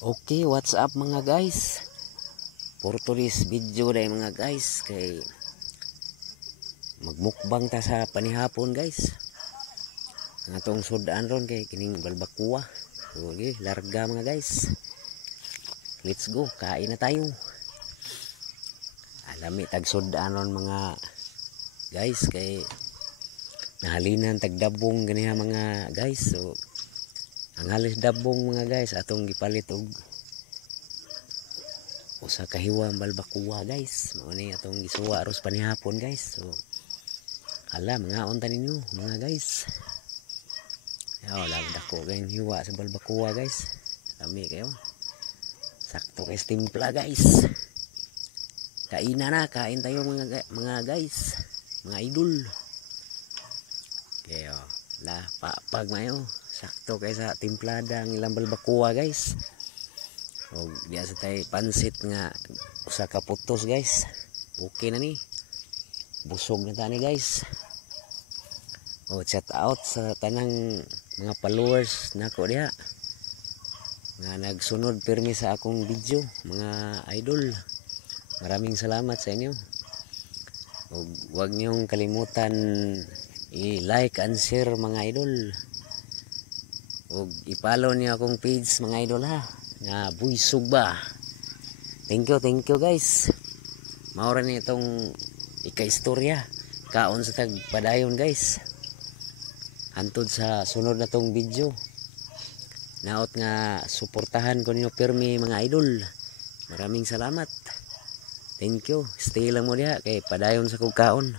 Okay, what's up mga guys? For today's video day mga guys, kay magmukbang ta sa panihapon guys. Ang atong sudan ron kay kining balbakuwa. Okay, larga mga guys. Let's go, kain na tayo. Alami tag sudan ron mga guys, kay nahalinan tag dabong ganiha mga guys. So ang halis dabong mga guys atong gipalit og usa ka hiwang balbakuwa guys. Mao ni atong gisuwa aros panihapon guys. So hala mga unta ninyo mga guys. Yo lag dako kay hiwa sa balbakuwa guys. Lami kayo. Sakto kay timpla guys. Kain tayo mga guys. Mga idol. Kayo la pag mayo. Sakto kay sa timplada ang ilang balbakuwa guys. O diya sa tay pansit nga usa ka putos guys. Okay na ni. Busog na tani guys. O shout out sa tanang mga followers nako diha nga nagsunod pirmi sa akong video, mga idol. Maraming salamat sa inyo. O huwag niyong kalimutan i-like and share mga idol. O i-follow niyo akong page mga idol ha. Nga buisog ba. Thank you guys. Maura ni itong ika-istorya. Kaon sa tagpadayon guys. Hantod sa sunod na tong video. Naot nga suportahan ko ninyo pirmi mga idol. Maraming salamat. Thank you. Stay lang mo diha kay padayon sa kog kaon.